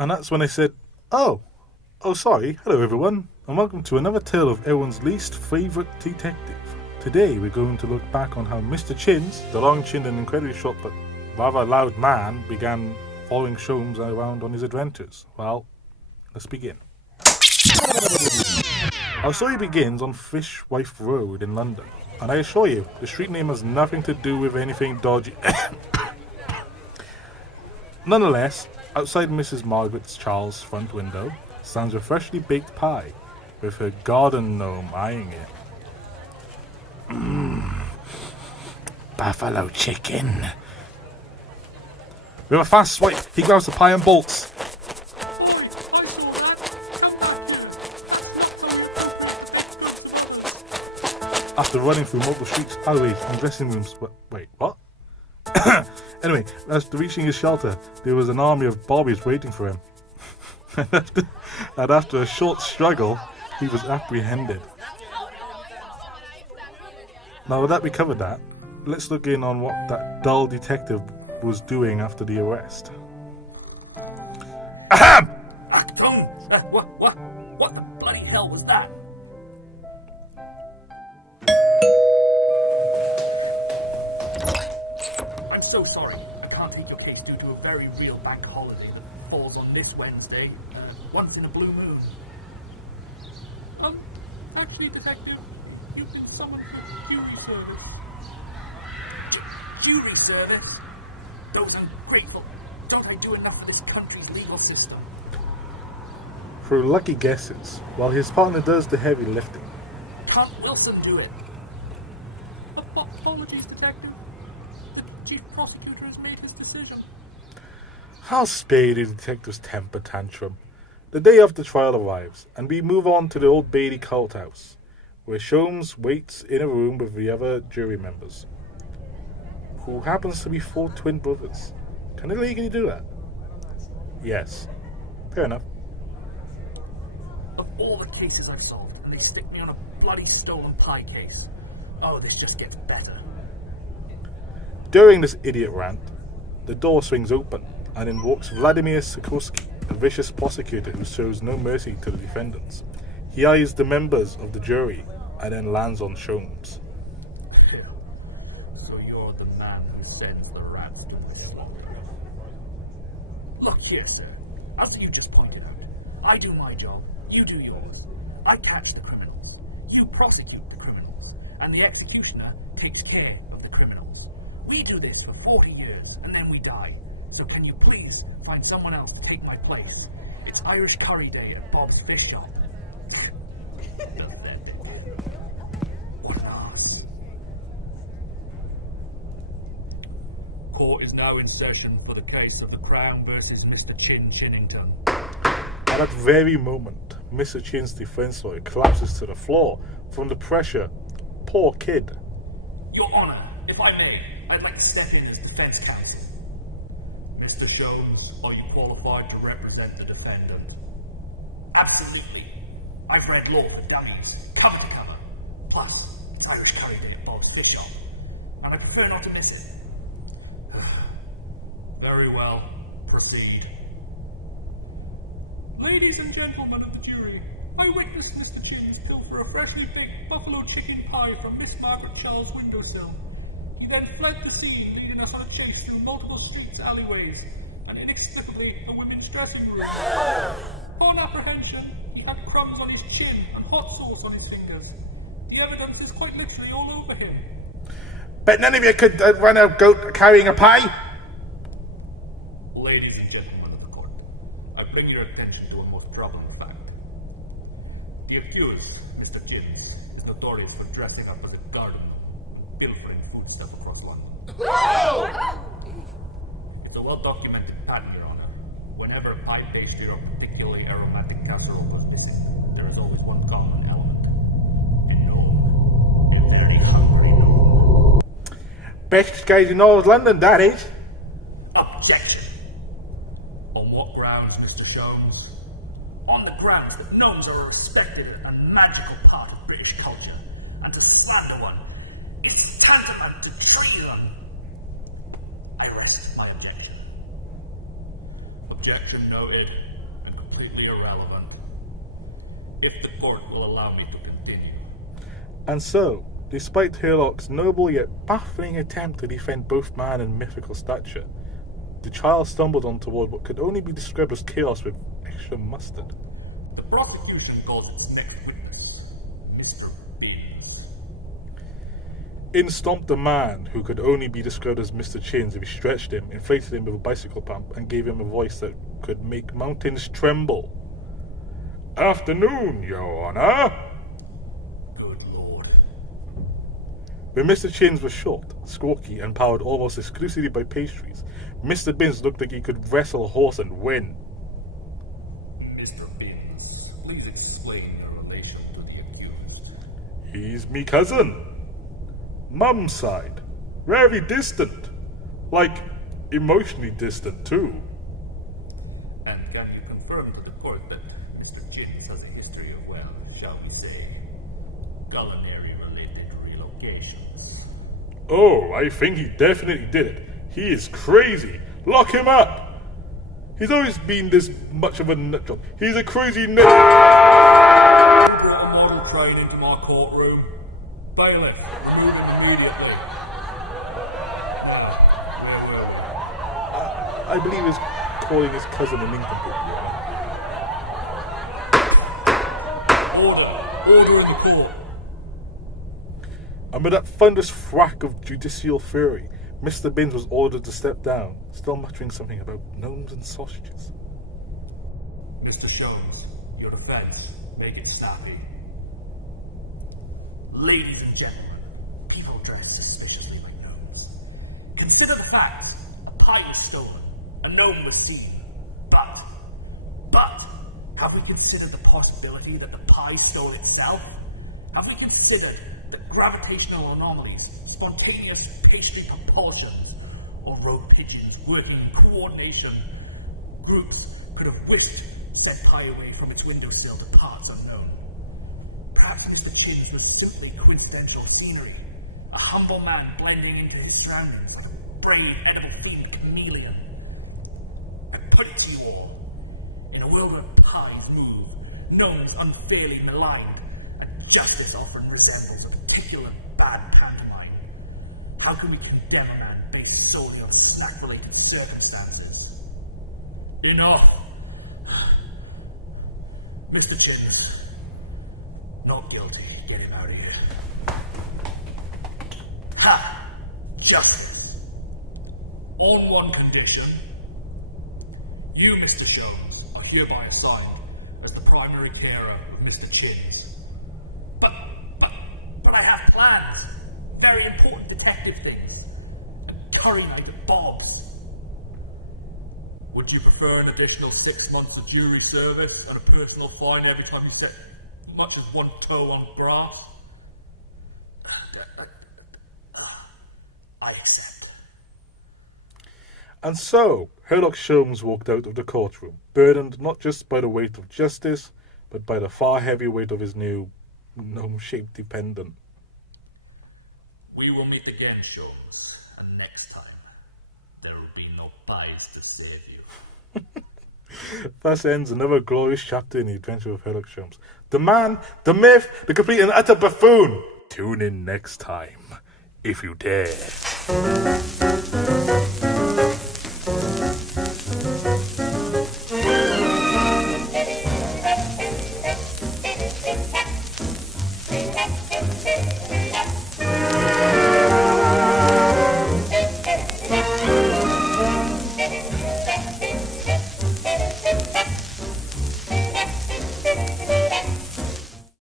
And that's when I said, oh, sorry, hello everyone, and welcome to another tale of everyone's least favourite detective. Today we're going to look back on how Mr. Chins, the long-chinned and incredibly short but rather loud man, began following Sholmes around on his adventures. Well, let's begin. Our story begins on Fishwife Road in London, and I assure you, the street name has nothing to do with anything dodgy. Nonetheless, outside Mrs. Margaret Charles' front window stands a freshly baked pie, with her garden gnome eyeing it. Buffalo chicken. With a fast swipe, he grabs the pie and bolts. After running through multiple streets, alleyways, and dressing rooms. Wait, what? Anyway, after reaching his shelter, there was an army of Barbies waiting for him. and after a short struggle, he was apprehended. Now that we covered that, let's look in on what that dull detective was doing after the arrest. Ahem! What the bloody hell was that? I'm so sorry. I can't take your case due to a very real bank holiday that falls on this Wednesday, once in a blue moon. Actually, Detective, you've been summoned for jury service. Jury service? Those ungrateful. Don't I do enough for this country's legal system? Through lucky guesses, while his partner does the heavy lifting. Can't Wilson do it? Apologies, Detective. The chief prosecutor has made his decision. I'll spare the detective's temper tantrum. The day of the trial arrives, and we move on to the Old Bailey Cult House, where Sholmes waits in a room with the other jury members, who happens to be 4 twin brothers. Can they legally do that? Yes. Fair enough. Of all the cases I've solved, and they stick me on a bloody stolen pie case. Oh, this just gets better. During this idiot rant, the door swings open, and in walks Vladimir Sikorski, a vicious prosecutor who shows no mercy to the defendants. He eyes the members of the jury, and then lands on Sholmes. So you're the man who sends the rats to the slaughter. Look here, sir. As you just pointed out, I do my job, you do yours. I catch the criminals, you prosecute the criminals, and the executioner takes care of the criminals. We do this for 40 years, and then we die. So can you please find someone else to take my place? It's Irish Curry Day at Bob's Fish Shop. What an arse. Court is now in session for the case of the Crown versus Mr. Chinnington. At that very moment, Mr. Chin's defense lawyer collapses to the floor from the pressure. Poor kid. Your Honor, if I may, I'd like to step in as defense counsel. Mr. Sholmes, are you qualified to represent the defendant? Absolutely. I've read law for dummies, cover to cover. Plus, it's Irish Curry Day at Bob's Fish Shop, and I prefer not to miss it. Very well. Proceed. Ladies and gentlemen of the jury, I witnessed Mr. Chins kill for a freshly baked buffalo chicken pie from Miss Margaret Charles' windowsill. He then fled the scene, leading us on a chase through multiple streets, alleyways, and inexplicably a women's dressing room. Upon apprehension, he had crumbs on his chin and hot sauce on his fingers. The evidence is quite literally all over him. But none of you could run a goat carrying a pie? Ladies and gentlemen of the court, I bring your attention to a most troubling fact. The accused, Mr. Chins, is notorious for dressing up as a gardener, pilfering foodstuff across London. It's a well-documented pattern, Your Honor. Whenever pie pastry or particularly aromatic casserole was missing, there is always one common element. And no, a very hungry no. Best guys in all of London, that is. Objection! On what grounds, Mr. Sholmes? On the grounds that gnomes are a respected and magical part of British culture, and to slander one is tantamount to treason. I rest my objection. Objection noted, and completely irrelevant. If the court will allow me to continue. And so, despite Herlock's noble yet baffling attempt to defend both man and mythical stature, the trial stumbled on toward what could only be described as chaos with extra mustard. The prosecution calls its next witness, Mr. Biggs. In stomped a man who could only be described as Mr. Chins if he stretched him, inflated him with a bicycle pump, and gave him a voice that could make mountains tremble. Afternoon, Your Honor! Good Lord. When Mr. Chins was short, squawky, and powered almost exclusively by pastries, Mr. Binns looked like he could wrestle a horse and win. Mr. Biggs, please explain the relation to the accused. He's me cousin. Mum's side. Very distant. Like, emotionally distant, too. And can you confirm to the court that Mr. Chins has a history of, well, shall we say, culinary-related relocations? Oh, I think he definitely did it. He is crazy. Lock him up. He's always been this much of a nutjob. He's a crazy nut. Brought a model train into my courtroom. Bailiff, remove him immediately. I believe he's calling his cousin an incomplete. Order in the court. And with that thunderous thwack of judicial fury, Mr. Binns was ordered to step down, still muttering something about gnomes and sausages. Mr. Sholmes, your defense. Make it snappy. Ladies and gentlemen, people dress suspiciously like gnomes. Consider the facts. A pie was stolen. A gnome was seen. But, have we considered the possibility that the pie stole itself? Have we considered the gravitational anomalies, spontaneous pastry propulsions, or road pigeons working in coordination? Groups could have whisked said pie away from its windowsill to parts unknown. Perhaps Mr. Chins was simply coincidental scenery, a humble man blending into his surroundings like a brave, edible fiend chameleon. I put it to you all, in a world where pies move, gnomes unfairly maligned, and justice often resembles a particular bad pantomime. How can we condemn a man based solely on snack-related circumstances? Enough! Mr. Chins, not guilty. Get him out of here. Ha! Justice. On one condition. You, Mr. Sholmes, are hereby assigned as the primary carer of Mr. Chins. But I have plans. Very important detective things. A curry night with Bob's. Would you prefer an additional 6 months of jury service and a personal fine every time you set much as one toe on grass? I accept. And so, Herlock Sholmes walked out of the courtroom, burdened not just by the weight of justice, but by the far heavy weight of his new gnome-shaped dependent. We will meet again, Sholmes, and next time there will be no pies to save you. Thus ends another glorious chapter in the adventure of Herlock Sholmes. The man, the myth, the complete and utter buffoon. Tune in next time, if you dare.